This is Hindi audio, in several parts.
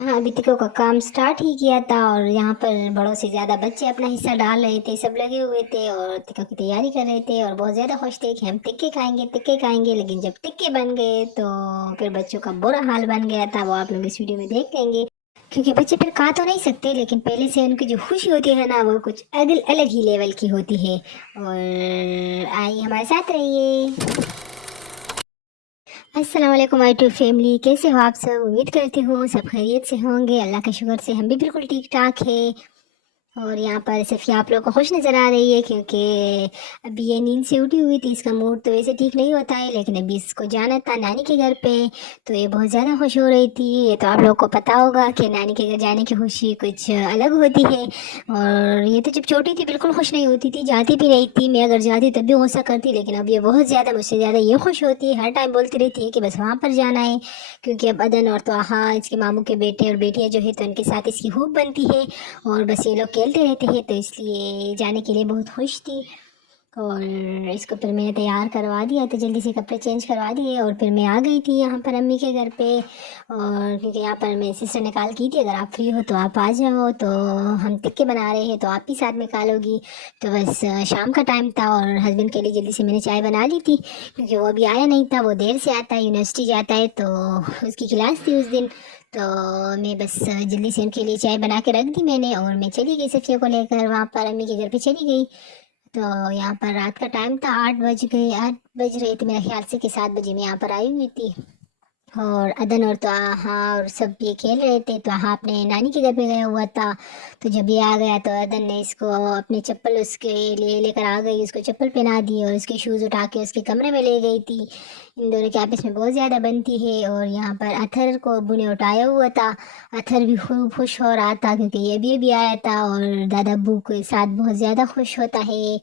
हाँ, अभी टिक्कों का काम स्टार्ट ही किया था और यहाँ पर बड़ों से ज़्यादा बच्चे अपना हिस्सा डाल रहे थे, सब लगे हुए थे और टिक्कों की तैयारी कर रहे थे और बहुत ज़्यादा खुश थे कि हम टिक्के खाएंगे। लेकिन जब टिक्के बन गए तो फिर बच्चों का बुरा हाल बन गया था, वो आप लोग इस वीडियो में देख लेंगे। क्योंकि बच्चे फिर खा तो नहीं सकते, लेकिन पहले से उनकी जो खुशी होती है ना, वो कुछ अलग अलग ही लेवल की होती है। और आइए हमारे साथ रहिए। अस्सलाम वालेकुम माय टू फैमिली, कैसे हो आप सब? उम्मीद करती हूँ सब खैरियत से होंगे। अल्लाह का शुक्र से हम भी बिल्कुल ठीक ठाक है। और यहाँ पर सफ़िया आप लोग को खुश नज़र आ रही है क्योंकि अभी ये नींद से उठी हुई थी। इसका मूड तो वैसे ठीक नहीं होता है, लेकिन अभी इसको जाना था नानी के घर पे, तो ये बहुत ज़्यादा खुश हो रही थी। ये तो आप लोग को पता होगा कि नानी के घर जाने की खुशी कुछ अलग होती है। और ये तो जब छोटी थी बिल्कुल खुश नहीं होती थी, जाती भी नहीं थी। मैं अगर जाती तब भी गुस्सा करती, लेकिन अब ये बहुत ज़्यादा मुझसे ज़्यादा ये खुश होती है। हर टाइम बोलती रहती है कि बस वहाँ पर जाना है, क्योंकि अब अदन और तोहा इसके मामू के बेटे और बेटियाँ जो है तो उनके साथ इसकी खूब बनती है। और बस ये लोग खेलते रहते हैं, तो इसलिए जाने के लिए बहुत खुश थी। और इसको फिर मैंने तैयार करवा दिया, तो जल्दी से कपड़े चेंज करवा दिए और फिर मैं आ गई थी यहाँ पर अम्मी के घर पे। और क्योंकि यहाँ पर मेरी सिस्टर ने कॉल की थी, अगर आप फ्री हो तो आप आ जाओ, तो हम टिक्के बना रहे हैं तो आप भी साथ में खा लोगी। तो बस शाम का टाइम था और हस्बैंड के लिए जल्दी से मैंने चाय बना ली थी, क्योंकि वो अभी आया नहीं था। वो देर से आता है, यूनिवर्सिटी जाता है, तो उसकी क्लास थी उस दिन। तो मैं बस जल्दी से उनके लिए चाय बना के रख दी मैंने, और मैं चली गई सफ़िया को लेकर वहाँ पर अम्मी के घर पे चली गई। तो यहाँ पर रात का टाइम था, 8 बज गए, 8 बज रहे थे मेरे ख्याल से कि 7 बजे मैं यहाँ पर आई हुई थी। और अदन और त्वाहा और सब ये खेल रहे थे। त्वाहा अपने नानी के घर पे गया हुआ था, तो जब ये आ गया तो अदन ने इसको अपनी चप्पल उसके लिए लेकर आ गई, उसको चप्पल पहना दी और उसके शूज़ उठा के उसके कमरे में ले गई थी। इन दोनों की आपस में बहुत ज़्यादा बनती है। और यहाँ पर अथर को अब्बू ने उठाया हुआ था। अथर भी खूब खुश हो रहा था क्योंकि ये भी आया था और दादा अब्बू के साथ बहुत ज़्यादा खुश होता है।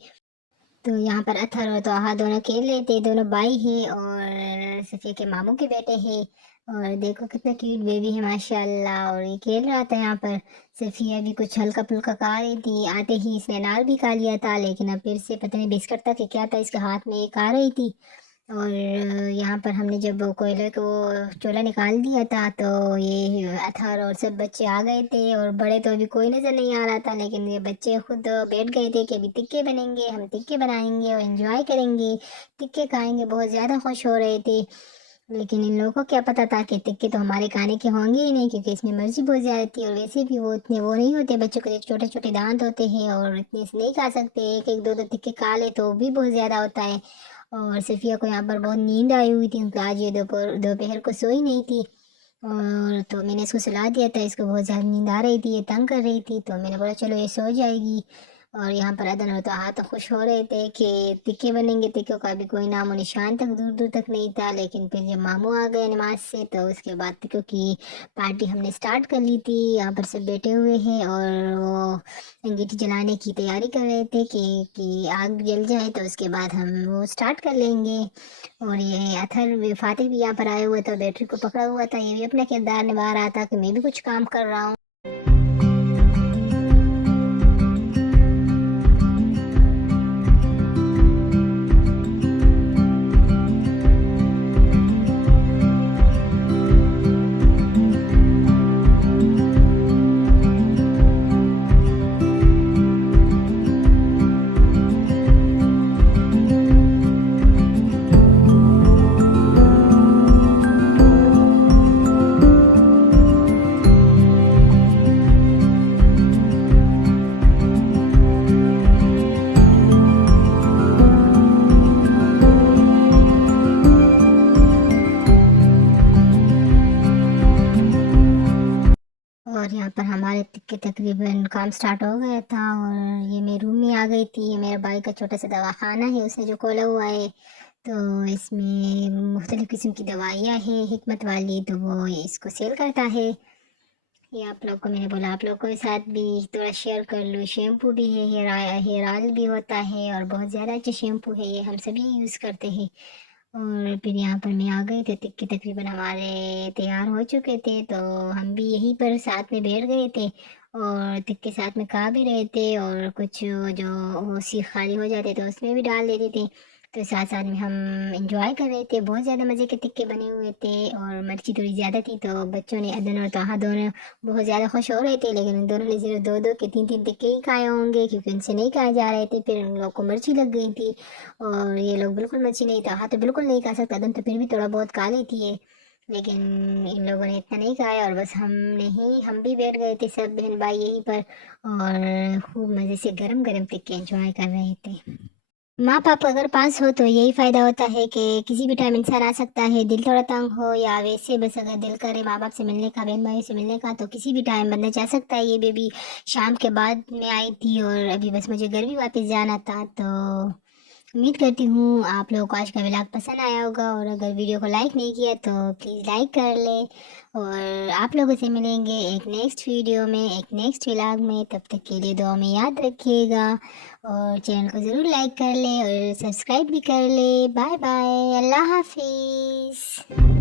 तो यहाँ पर अथर और तोहा दोनों खेल रहे थे, दोनों भाई हैं और सफ़िया के मामू के बेटे हैं। और देखो कितना क्यूट बेबी है माशाल्लाह। और ये खेल रहा था यहाँ पर। सफ़िया भी कुछ हल्का फुल्का खा रही थी, आते ही इसने अनार भी खा लिया था, लेकिन अब फिर से पता नहीं बिस्किट था कि क्या था इसके हाथ में, ये खा रही थी। और यहाँ पर हमने जब वो कोयले को चूल्हा निकाल दिया था, तो ये अथर और सब बच्चे आ गए थे। और बड़े तो अभी कोई नज़र नहीं आ रहा था, लेकिन ये बच्चे खुद बैठ गए थे कि अभी टिक्के बनेंगे, हम टिक्के बनाएंगे और एंजॉय करेंगे, टिक्के खाएंगे। बहुत ज़्यादा खुश हो रहे थे। लेकिन इन लोगों को क्या पता था कि टिक्के तो हमारे खाने के होंगे ही नहीं, क्योंकि इसमें मर्जी बहुत ज़्यादा थी। और वैसे भी वो इतने वो नहीं होते, बच्चों के छोटे छोटे दांत होते हैं और इतने से नहीं खा सकते। एक एक दो दो टिक्के खा ले तो भी बहुत ज़्यादा होता है। और सफ़िया को यहाँ पर बहुत नींद आई हुई थी क्योंकि आज ये दोपहर दोपहर को सोई नहीं थी। और तो मैंने इसको सुला दिया था, इसको बहुत ज़्यादा नींद आ रही थी, ये तंग कर रही थी, तो मैंने बोला चलो ये सो जाएगी। और यहाँ पर अदन और तोहा तो खुश हो रहे थे कि टिक्के बनेंगे। टिक्कों का भी कोई नामो निशान तक दूर दूर तक नहीं था। लेकिन फिर जब मामू आ गए नमाज से, तो उसके बाद टिक्कों की पार्टी हमने स्टार्ट कर ली थी। यहाँ पर सब बैठे हुए हैं और वो अंगीठी जलाने की तैयारी कर रहे थे कि आग जल जाए तो उसके बाद हम वो स्टार्ट कर लेंगे। और ये अथर फातिह भी यहाँ पर आया हुआ था, बैटरी को पकड़ा हुआ था, ये भी अपना किरदार निभा रहा था कि मैं भी कुछ काम कर रहा हूँ। और यहाँ पर हमारे के तकरीबन काम स्टार्ट हो गया था। और ये मेरे रूम में आ गई थी। ये मेरे भाई का छोटा सा दवाखाना है, उसने जो खोला हुआ है। तो इसमें मुख्तलिफ़ किस्म की दवाइयाँ हैं हिकमत वाली, तो वो इसको सेल करता है। ये आप लोग को मैंने बोला आप लोग को भी साथ भी थोड़ा शेयर कर लूँ। शैम्पू भी है, हेयर ऑयल भी होता है और बहुत ज़्यादा अच्छा शैम्पू है, ये हम सभी यूज़ करते हैं। और फिर यहाँ पर मैं आ गई थी, टिक्के तकरीबन हमारे तैयार हो चुके थे, तो हम भी यहीं पर साथ में बैठ गए थे और टिक्के साथ में खा भी रहे थे। और कुछ जो वो सीख खाली हो जाते तो उसमें भी डाल देते थे। तो साथ साथ में हम इंजॉय कर रहे थे। बहुत ज़्यादा मज़े के टिक्के बने हुए थे और मिर्ची थोड़ी ज़्यादा थी, तो बच्चों ने, अदन और ताहा दोनों बहुत ज़्यादा खुश हो रहे थे, लेकिन उन दोनों ने सिर्फ दो दो के तीन तीन टिक्के ही खाए होंगे, क्योंकि उनसे नहीं खाए जा रहे थे। फिर उन लोग को मिर्ची लग गई थी और ये लोग बिल्कुल मिर्ची नहीं, ताहा तो बिल्कुल नहीं खा सकता, अदन तो फिर भी थोड़ा बहुत खा लेती है, लेकिन इन लोगों ने इतना नहीं खाया। और बस हम भी बैठ गए थे सब बहन भाई यहीं पर, और खूब मज़े से गरम गरम टिक्के एंजॉय कर रहे थे। माँ बाप अगर पास हो तो यही फ़ायदा होता है कि किसी भी टाइम इंसान आ सकता है, दिल थोड़ा तंग हो या वैसे बस अगर दिल करे माँ बाप से मिलने का, बहन भाई से मिलने का, तो किसी भी टाइम बंदा जा सकता है। ये बेबी शाम के बाद में आई थी और अभी बस मुझे घर भी वापस जाना था। तो उम्मीद करती हूँ आप लोगों को आज का व्लॉग पसंद आया होगा, और अगर वीडियो को लाइक नहीं किया तो प्लीज़ लाइक कर ले। और आप लोगों से मिलेंगे एक नेक्स्ट वीडियो में, एक नेक्स्ट व्लॉग में। तब तक के लिए दुआ में याद रखिएगा, और चैनल को ज़रूर लाइक कर ले और सब्सक्राइब भी कर ले। बाय बाय, अल्लाह हाफिज़।